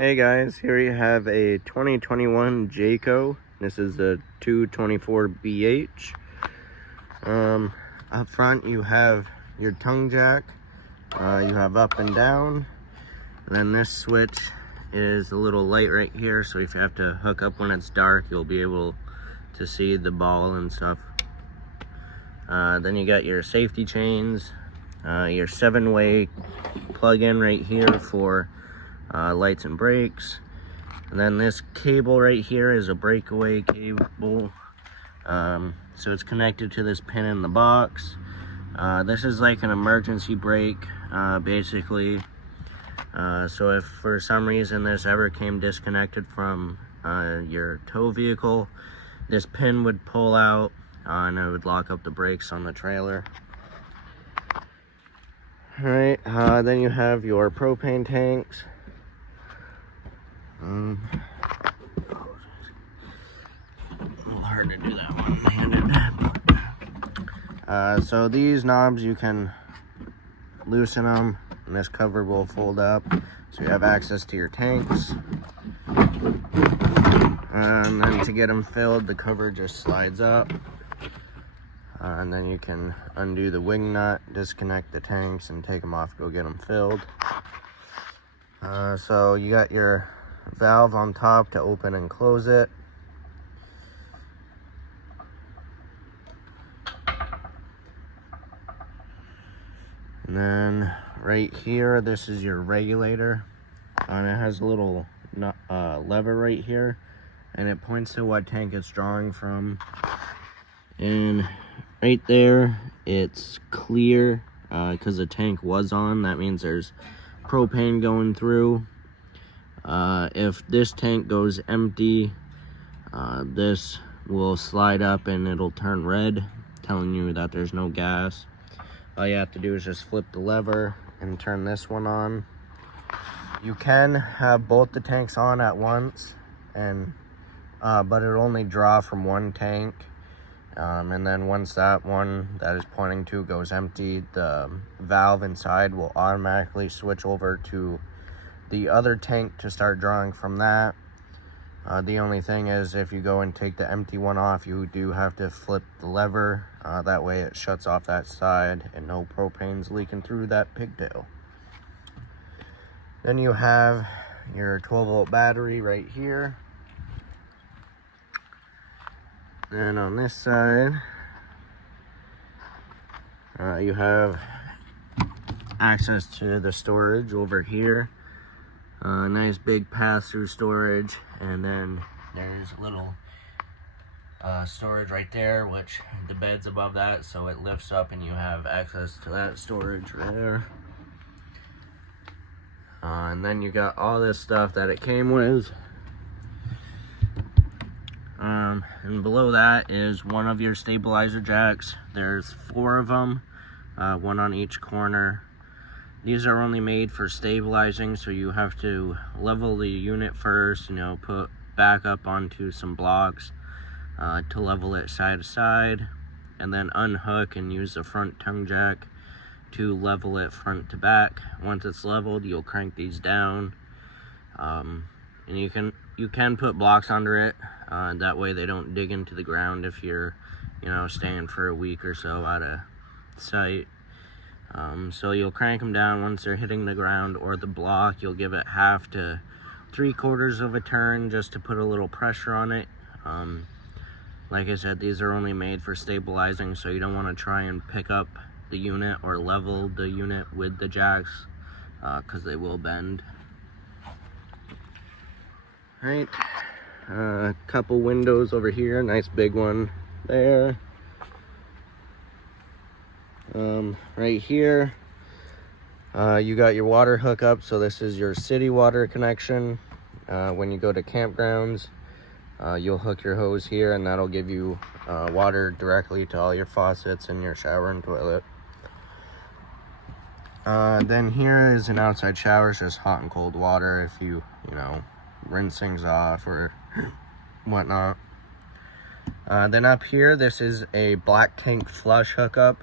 Hey guys, here you have a 2021 Jayco. This is a 224 BH. Up front you have your tongue jack. You have up and down. And then this switch is a little light right here, so if you have to hook up when it's dark, you'll be able to see the ball and stuff. Then you got your safety chains, your 7-way plug-in right here for lights and brakes. And then this cable right here is a breakaway cable. So it's connected to this pin in the box. This is like an emergency brake, basically. So if for some reason this ever came disconnected from your tow vehicle, this pin would pull out and it would lock up the brakes on the trailer. Alright, then you have your propane tanks. A little hard to do that one-handed. So these knobs, you can loosen them and this cover will fold up, so you have access to your tanks. And then to get them filled, the cover just slides up. And then you can undo the wing nut, disconnect the tanks, and take them off, go get them filled. So you got your valve on top to open and close it. And then right here, this is your regulator. And it has a little lever right here, and it points to what tank it's drawing from. And right there, it's clear because the tank was on. That means there's propane going through. If this tank goes empty, this will slide up and it'll turn red, telling you that there's no gas. All you have to do is just flip the lever and turn this one on. You can have both the tanks on at once, and but it'll only draw from one tank. And then once that one that is pointing to goes empty, the valve inside will automatically switch over to the other tank to start drawing from that. The only thing is, if you go and take the empty one off, you do have to flip the lever. That way it shuts off that side and no propane's leaking through that pigtail. Then you have your 12-volt battery right here. Then on this side, you have access to the storage over here. Nice big pass-through storage, and then there's a little storage right there, which the bed's above that, so it lifts up and you have access to that storage right there. And then you got all this stuff that it came with. And below that is one of your stabilizer jacks. There's 4 of them, one on each corner. These are only made for stabilizing, so you have to level the unit first, put back up onto some blocks to level it side to side, and then unhook and use the front tongue jack to level it front to back. Once it's leveled, you'll crank these down, and you can put blocks under it. That way they don't dig into the ground if you're staying for a week or so out of sight. So you'll crank them down once they're hitting the ground or the block. You'll give it 1/2 to 3/4 of a turn just to put a little pressure on it. Like I said, these are only made for stabilizing, so you don't want to try and pick up the unit or level the unit with the jacks, because they will bend. Right, a couple windows over here, nice big one there. Right here, you got your water hookup. So this is your city water connection. When you go to campgrounds, you'll hook your hose here, and that'll give you water directly to all your faucets and your shower and toilet. Then here is an outside shower. It's just hot and cold water if you rinse things off or whatnot. Then up here, this is a black tank flush hookup.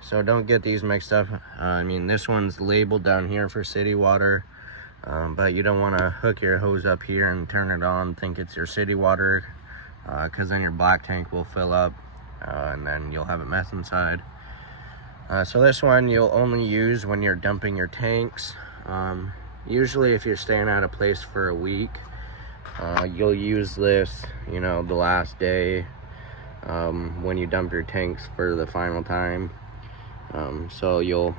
So don't get these mixed up. I mean, this one's labeled down here for city water. But you don't want to hook your hose up here and turn it on, think it's your city water, because then your black tank will fill up, and then you'll have a mess inside. So this one you'll only use when you're dumping your tanks. Usually if you're staying at a place for a week, you'll use this, you know, the last day, when you dump your tanks for the final time. So you'll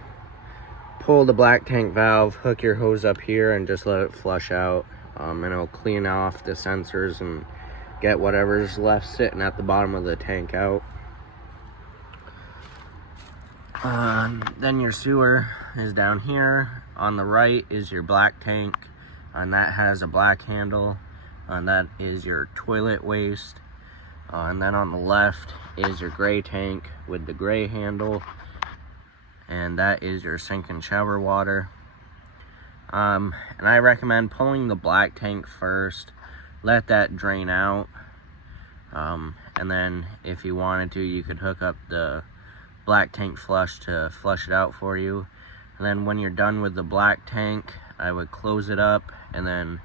pull the black tank valve, hook your hose up here, and just let it flush out, and it'll clean off the sensors and get whatever's left sitting at the bottom of the tank out. Then your sewer is down here. On the right is your black tank, and that has a black handle, and that is your toilet waste. And then on the left is your gray tank with the gray handle, and that is your sink and shower water. And I recommend pulling the black tank first, let that drain out, and then if you wanted to, you could hook up the black tank flush to flush it out for you. And then when you're done with the black tank, I would close it up and then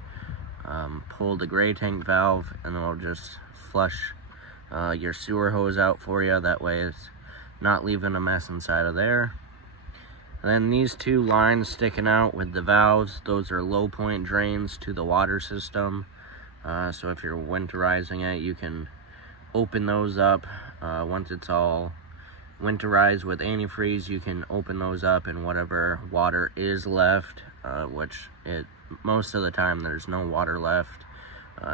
pull the gray tank valve, and it'll just flush your sewer hose out for you. That way it's not leaving a mess inside of there. And then these two lines sticking out with the valves, those are low point drains to the water system. So if you're winterizing it, you can open those up. Once it's all winterized with antifreeze, you can open those up, and whatever water is left, which most of the time there's no water left,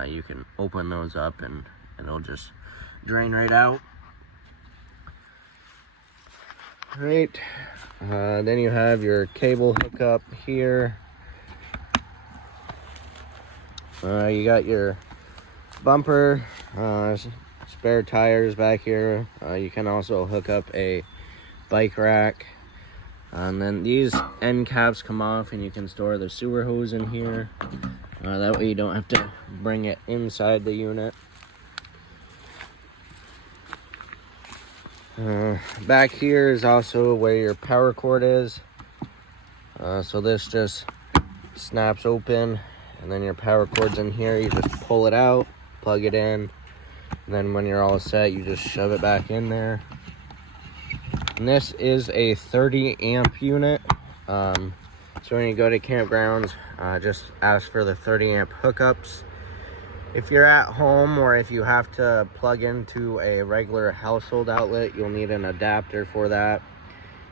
you can open those up and it'll just drain right out. Right, then you have your cable hookup here. You got your bumper, spare tires back here. You can also hook up a bike rack, and then these end caps come off and you can store the sewer hose in here. That way you don't have to bring it inside the unit. Back here is also where your power cord is. So this just snaps open, and then your power cord's in here. You just pull it out, plug it in, and then when you're all set, you just shove it back in there. And this is a 30 amp unit. So when you go to campgrounds, just ask for the 30 amp hookups. If you're at home, or if you have to plug into a regular household outlet, you'll need an adapter for that.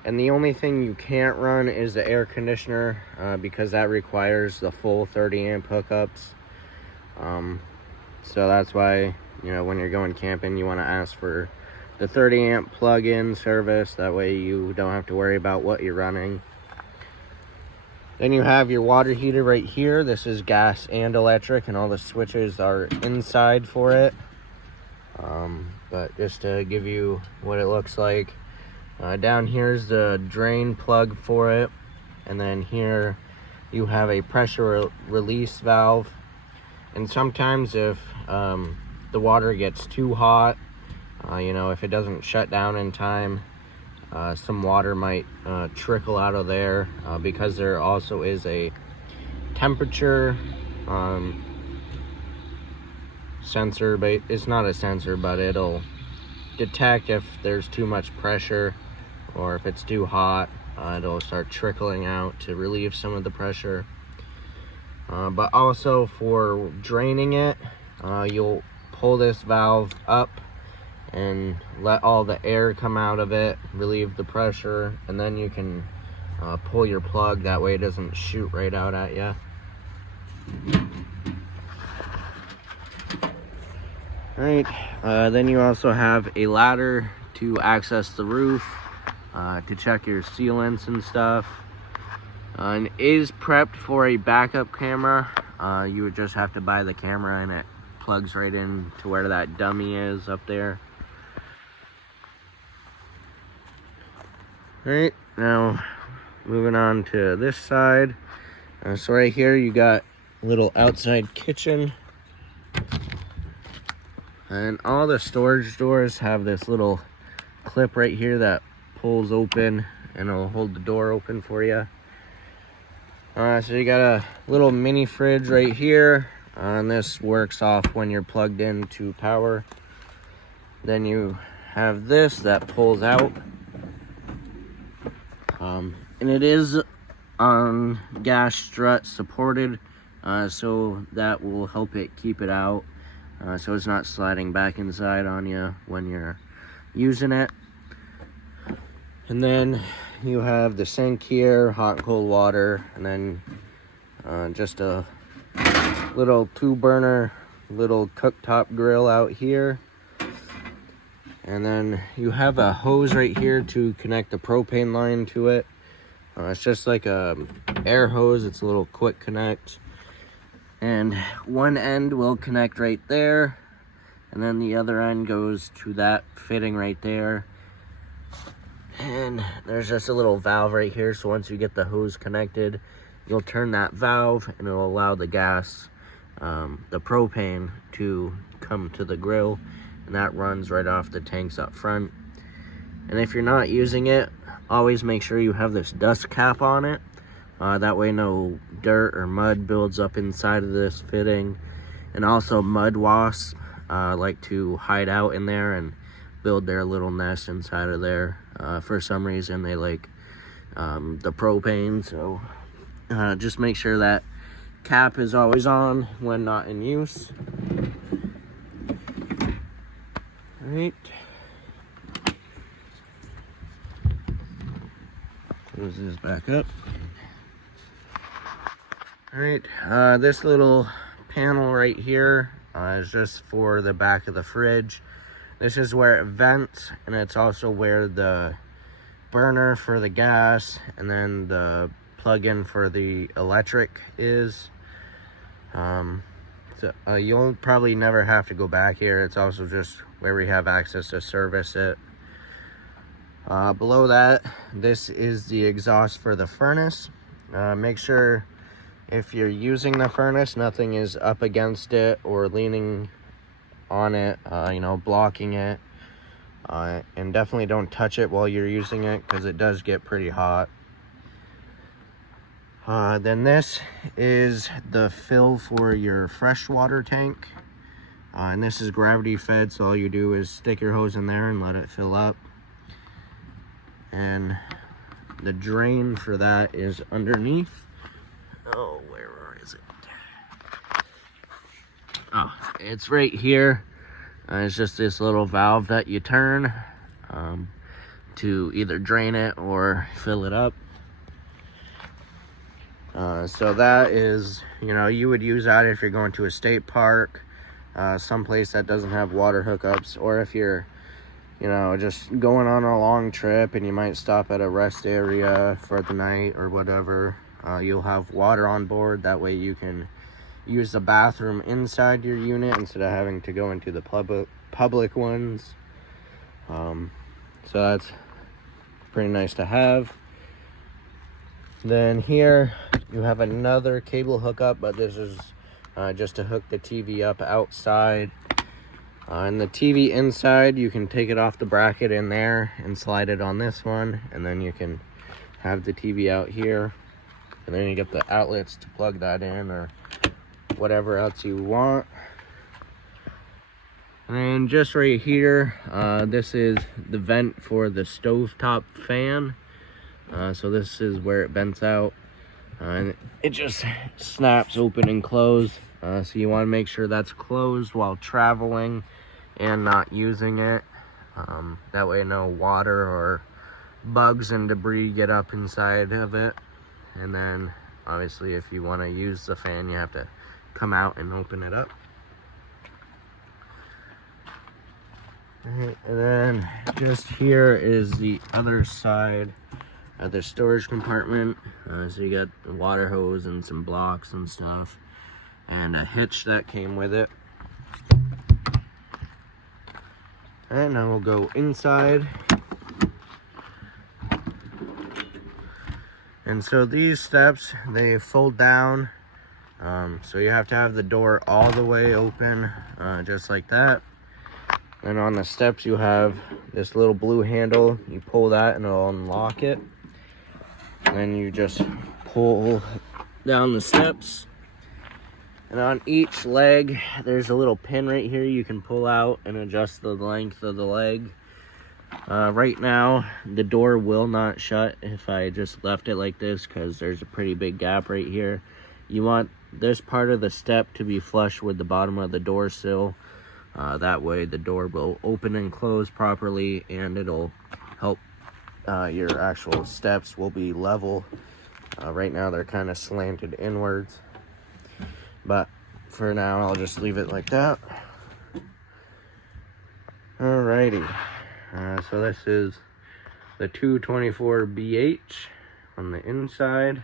And the only thing you can't run is the air conditioner, because that requires the full 30 amp hookups. So that's why, you know, when you're going camping, you want to ask for the 30 amp plug-in service. That way you don't have to worry about what you're running. Then you have your water heater right here. This is gas and electric, and all the switches are inside for it. But just to give you what it looks like, down here's the drain plug for it, and then here you have a pressure release valve. And sometimes if the water gets too hot, you know, if it doesn't shut down in time, some water might trickle out of there, because there also is a temperature sensor, but it's not a sensor, but it'll detect if there's too much pressure or if it's too hot. It'll start trickling out to relieve some of the pressure. But also for draining it, you'll pull this valve up and let all the air come out of it, relieve the pressure, and then you can pull your plug. That way it doesn't shoot right out at you. Alright, then you also have a ladder to access the roof, to check your sealants and stuff. And it is prepped for a backup camera. You would just have to buy the camera, and it plugs right in to where that dummy is up there. Alright, now moving on to this side. So right here you got a little outside kitchen. And all the storage doors have this little clip right here that pulls open, and it'll hold the door open for you. So you got a little mini fridge right here, and this works off when you're plugged into power. Then you have this that pulls out, and it is on gas strut supported, so that will help it keep it out, so it's not sliding back inside on you when you're using it. And then you have the sink here, hot and cold water, and then just a little 2-burner little cooktop grill out here. And then you have a hose right here to connect the propane line to it. It's just like a air hose. It's a little quick connect. And one end will connect right there, and then the other end goes to that fitting right there. And there's just a little valve right here, so once you get the hose connected, you'll turn that valve and it'll allow the gas, the propane, to come to the grill, and that runs right off the tanks up front. And if you're not using it, always make sure you have this dust cap on it. That way no dirt or mud builds up inside of this fitting. And also mud wasps like to hide out in there and build their little nest inside of there. For some reason they like the propane, so just make sure that cap is always on when not in use. All right. Close this back up. All right, this little panel right here is just for the back of the fridge. This is where it vents, and it's also where the burner for the gas and then the plug-in for the electric is. You'll probably never have to go back here. It's also just where we have access to service it. Below that, this is the exhaust for the furnace. Make sure if you're using the furnace, nothing is up against it or leaning on it, blocking it. And definitely don't touch it while you're using it, because it does get pretty hot. Then this is the fill for your freshwater tank. And this is gravity fed, so all you do is stick your hose in there and let it fill up. And the drain for that is underneath. Oh, where is it? Oh, it's right here. It's just this little valve that you turn to either drain it or fill it up. So that is, you would use that if you're going to a state park, someplace that doesn't have water hookups, or if you're, just going on a long trip and you might stop at a rest area for the night or whatever. You'll have water on board. That way you can use the bathroom inside your unit instead of having to go into the public ones. So that's pretty nice to have. Then here you have another cable hookup, but this is just to hook the TV up outside. And the TV inside, you can take it off the bracket in there and slide it on this one, and then you can have the TV out here. And then you get the outlets to plug that in or whatever else you want. And just right here, this is the vent for the stovetop fan. So this is where it vents out. And it just snaps open and closed. So you want to make sure that's closed while traveling and not using it. That way no water or bugs and debris get up inside of it. And then obviously if you want to use the fan, you have to come out and open it up. Alright, and then just here is the other side of the storage compartment. So you got the water hose and some blocks and stuff, and a hitch that came with it. And now we'll go inside. And so these steps, they fold down. So you have to have the door all the way open, just like that. And on the steps you have this little blue handle. You pull that and it'll unlock it. And then you just pull down the steps. And on each leg, there's a little pin right here you can pull out and adjust the length of the leg. Right now, the door will not shut if I just left it like this because there's a pretty big gap right here. You want this part of the step to be flush with the bottom of the door sill. That way the door will open and close properly, and it'll help your actual steps will be level. Right now they're kind of slanted inwards, but for now I'll just leave it like that. Alrighty, so this is the 224 BH on the inside.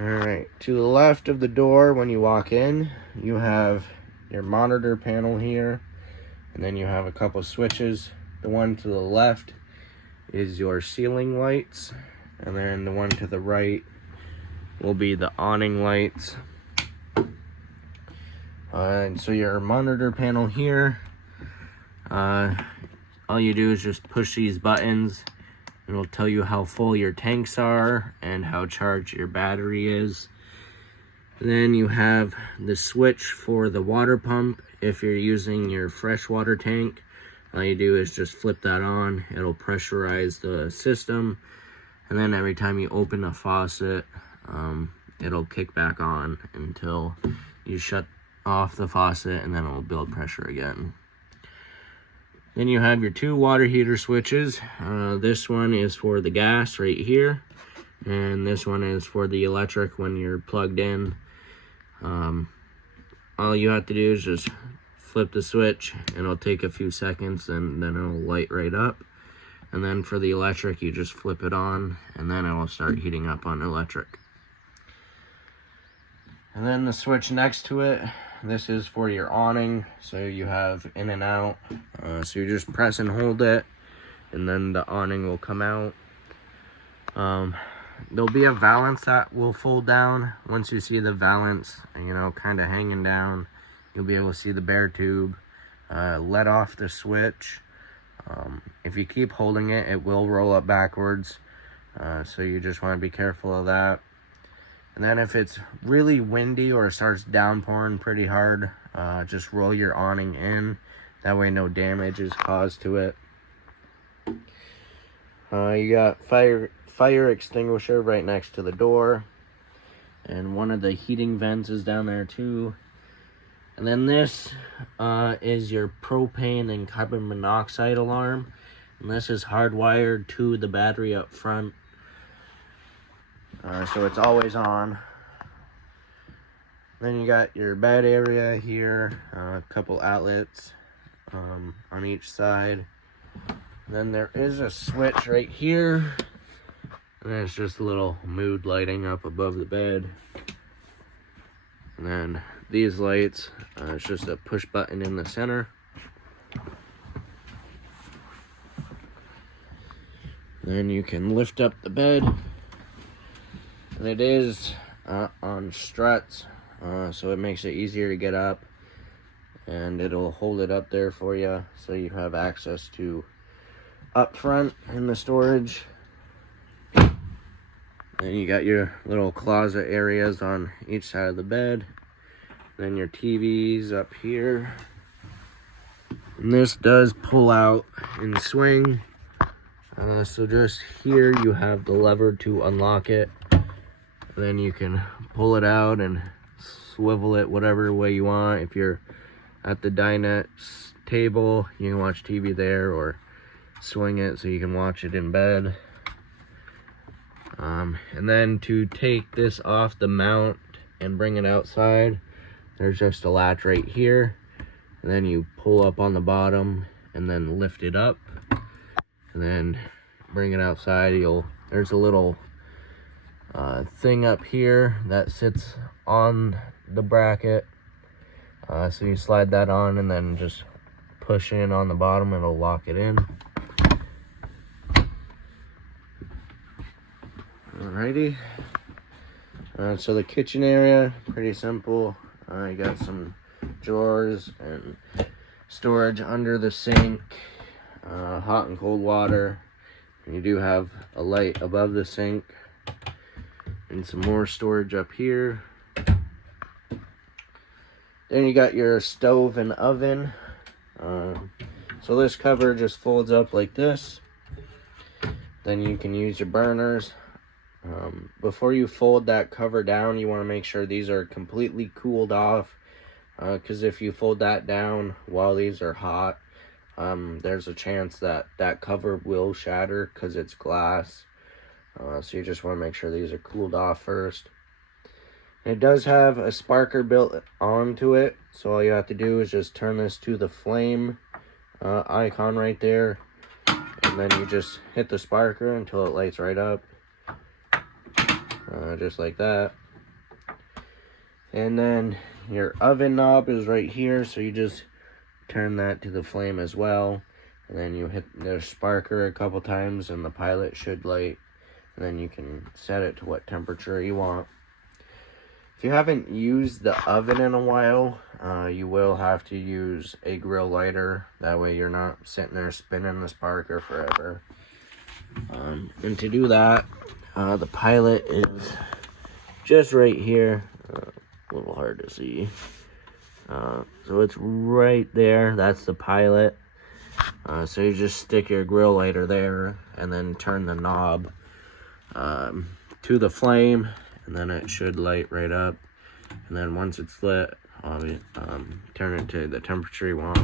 Alright, to the left of the door when you walk in, you have your monitor panel here, and then you have a couple switches. The one to the left is your ceiling lights, and then the one to the right will be the awning lights. And so your monitor panel here, all you do is just push these buttons. It'll tell you how full your tanks are and how charged your battery is. And then you have the switch for the water pump. If you're using your freshwater tank, all you do is just flip that on. It'll pressurize the system. And then every time you open a faucet, it'll kick back on until you shut off the faucet, and then it'll build pressure again. Then you have your two water heater switches. This one is for the gas right here, and this one is for the electric when you're plugged in. All you have to do is just flip the switch, and it'll take a few seconds, and then it'll light right up. And then for the electric, you just flip it on, and then it will start heating up on electric. And then the switch next to it, this is for your awning, so you have in and out. So you just press and hold it, and then the awning will come out. There'll be a valance that will fold down. Once you see the valance, kind of hanging down, you'll be able to see the bare tube. Let off the switch. If you keep holding it, it will roll up backwards. So you just want to be careful of that. And then if it's really windy or it starts downpouring pretty hard, just roll your awning in. That way no damage is caused to it. You got fire extinguisher right next to the door. And one of the heating vents is down there too. And then this is your propane and carbon monoxide alarm. And this is hardwired to the battery up front. So it's always on. Then you got your bed area here, a couple outlets on each side. Then there is a switch right here, and then it's just a little mood lighting up above the bed. And then these lights, it's just a push button in the center. Then you can lift up the bed. And it is on struts, so it makes it easier to get up, and it'll hold it up there for you so you have access to up front in the storage. Then you got your little closet areas on each side of the bed. Then your TV's up here. And this does pull out and swing. So just here you have the lever to unlock it. Then you can pull it out and swivel it whatever way you want. If you're at the dinette table, you can watch TV there, or swing it so you can watch it in bed. And then to take this off the mount and bring it outside, there's just a latch right here. And then you pull up on the bottom and then lift it up. And then bring it outside. There's a little thing up here that sits on the bracket, so you slide that on and then just push in on the bottom and it'll lock it in. Alrighty, so the kitchen area, pretty simple. You got some drawers and storage under the sink, hot and cold water, You do have a light above the sink and some more storage up here. Then you got your stove and oven. So this cover just folds up like this. Then you can use your burners. Before you fold that cover down, you want to make sure these are completely cooled off, because if you fold that down while these are hot, there's a chance that that cover will shatter because it's glass. So you just want to make sure these are cooled off first. It does have a sparker built onto it, so all you have to do is just turn this to the flame icon right there, and then you just hit the sparker until it lights right up, just like that. And then your oven knob is right here, so you just turn that to the flame as well, and then you hit the sparker a couple times and the pilot should light, and then you can set it to what temperature you want. If you haven't used the oven in a while, you will have to use a grill lighter. That way you're not sitting there spinning the sparker forever. And to do that, the pilot is just right here. A little hard to see. So it's right there. That's the pilot. So you just stick your grill lighter there and then turn the knob to the flame, and then it should light right up. And then once it's lit, turn it to the temperature you want.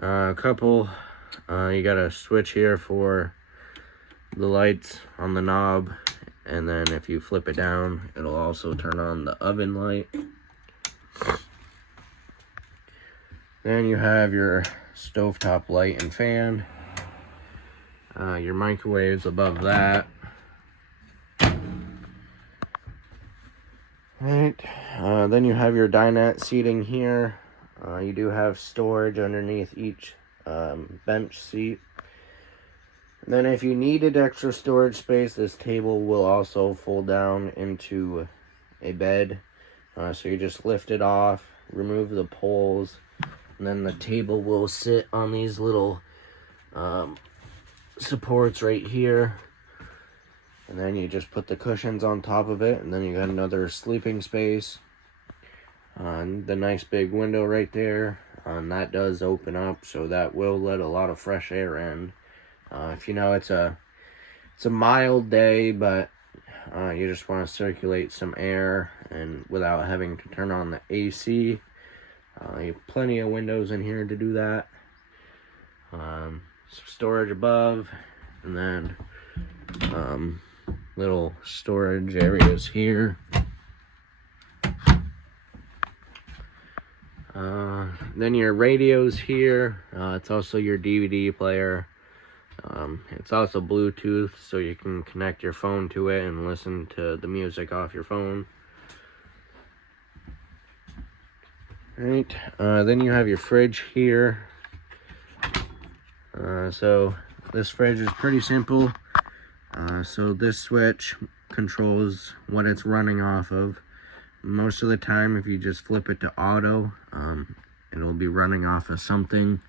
You got a switch here for the lights on the knob, and then if you flip it down, it'll also turn on the oven light. Then you have your stovetop light and fan. Your microwave's above that. Right. Then you have your dinette seating here. You do have storage underneath each bench seat. And then if you needed extra storage space, this table will also fold down into a bed. So you just lift it off, remove the poles, and then the table will sit on these little supports right here. And then you just put the cushions on top of it, and then you got another sleeping space. The nice big window right there, that does open up, so that will let a lot of fresh air in. If you know it's a mild day, but you just want to circulate some air and without having to turn on the AC. You have plenty of windows in here to do that. Some storage above, and then little storage areas here. Then your radios here. It's also your DVD player. It's also Bluetooth, so you can connect your phone to it and listen to the music off your phone. Right. Then you have your fridge here. So this fridge is pretty simple. So this switch controls what it's running off of. Most of the time, if you just flip it to auto, it'll be running off of something.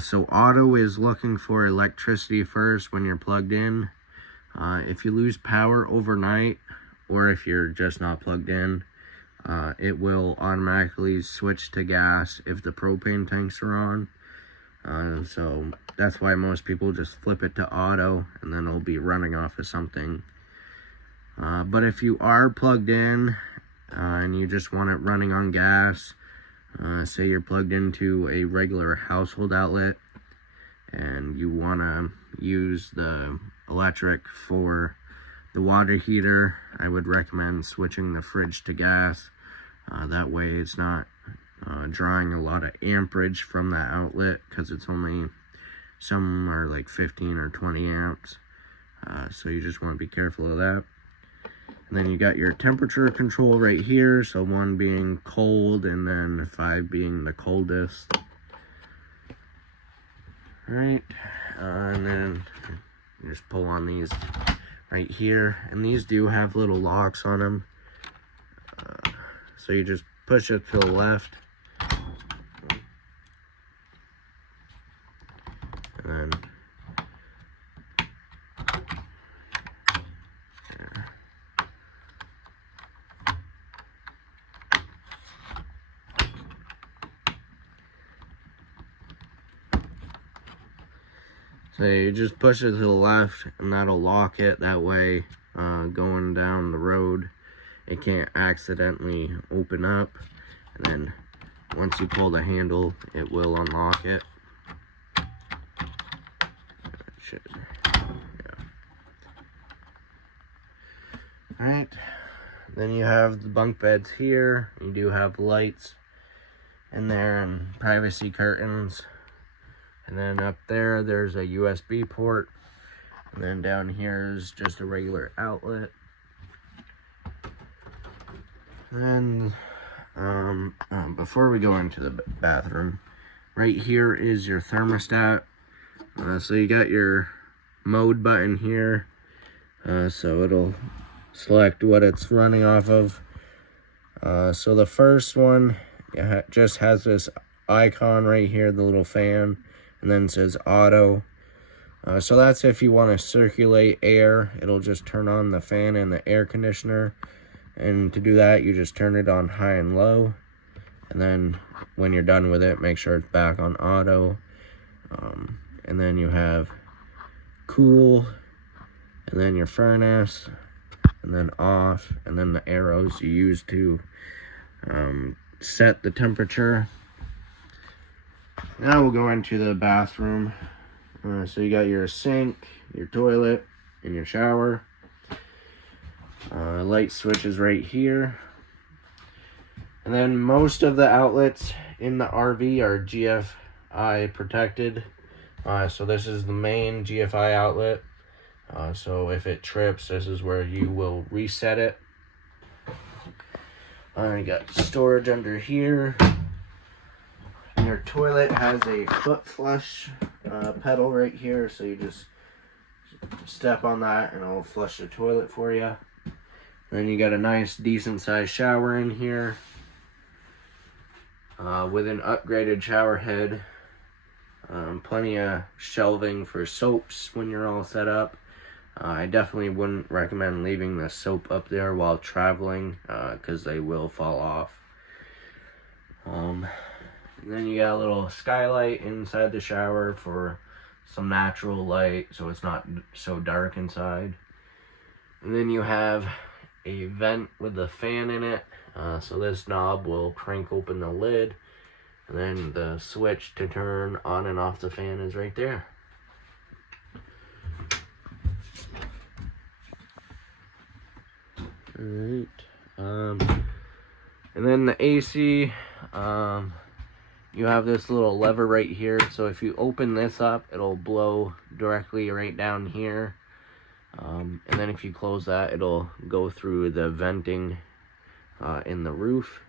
So auto is looking for electricity first when you're plugged in. If you lose power overnight, or if you're just not plugged in, it will automatically switch to gas if the propane tanks are on. So that's why most people just flip it to auto, and then it'll be running off of something. But if you are plugged in and you just want it running on gas, say you're plugged into a regular household outlet and you want to use the electric for the water heater, I would recommend switching the fridge to gas. That way it's not drawing a lot of amperage from that outlet, because it's only, some are like 15 or 20 amps. So you just want to be careful of that. And then you got your temperature control right here, so 1 being cold and then 5 being the coldest. Right, and then you just pull on these right here, and these do have little locks on them. So you just push it to the left, and then So you just push it to the left and that'll lock it. That way, going down the road, it can't accidentally open up. And then once you pull the handle, it will unlock it. Alright, then you have the bunk beds here. You do have lights in there and privacy curtains. And then up there, there's a USB port. And then down here is just a regular outlet. And then, before we go into the bathroom, right here is your thermostat. So you got your mode button here. So it'll select what it's running off of. So the first one just has this icon right here, the little fan, and then it says auto. So that's if you want to circulate air. It'll just turn on the fan and the air conditioner, and to do that you just turn it on high and low, and then when you're done with it, make sure it's back on auto. And then you have cool, and then your furnace, and then off, and then the arrows you use to set the temperature. Now we'll go into the bathroom. So you got your sink, your toilet, and your shower. Light switches right here. And then most of the outlets in the RV are GFI protected. So this is the main GFI outlet. So if it trips, this is where you will reset it. You got storage under here. And your toilet has a foot flush pedal right here, so you just step on that and it'll flush the toilet for you. Then you got a nice decent sized shower in here with an upgraded shower head. Plenty of shelving for soaps when you're all set up. I definitely wouldn't recommend leaving the soap up there while traveling, because they will fall off. And then you got a little skylight inside the shower for some natural light, so it's not so dark inside. And then you have a vent with a fan in it, so this knob will crank open the lid, and then the switch to turn on and off the fan is right there. Alright, and then the AC, you have this little lever right here, so if you open this up, it'll blow directly right down here, and then if you close that, it'll go through the venting in the roof.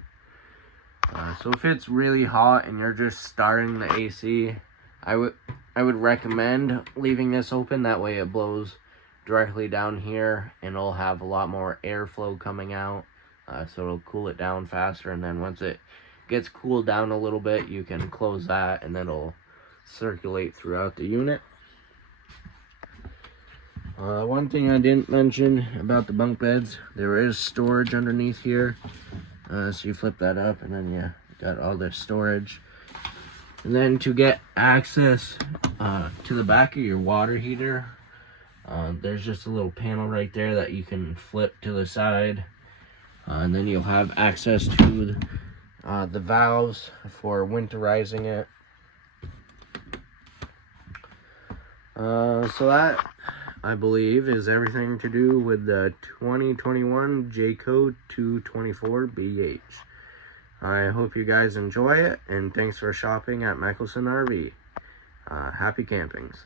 So if it's really hot and you're just starting the AC, I would recommend leaving this open. That way it blows directly down here and it'll have a lot more airflow coming out, so it'll cool it down faster. And then once it gets cooled down a little bit, you can close that and then it'll circulate throughout the unit. One thing I didn't mention about the bunk beds, there is storage underneath here. So you flip that up and then you got all this storage. And then to get access to the back of your water heater, there's just a little panel right there that you can flip to the side, and then you'll have access to the valves for winterizing it. So that, I believe, is everything to do with the 2021 Jayco 224BH. I hope you guys enjoy it, and thanks for shopping at Michelson RV. Happy campings.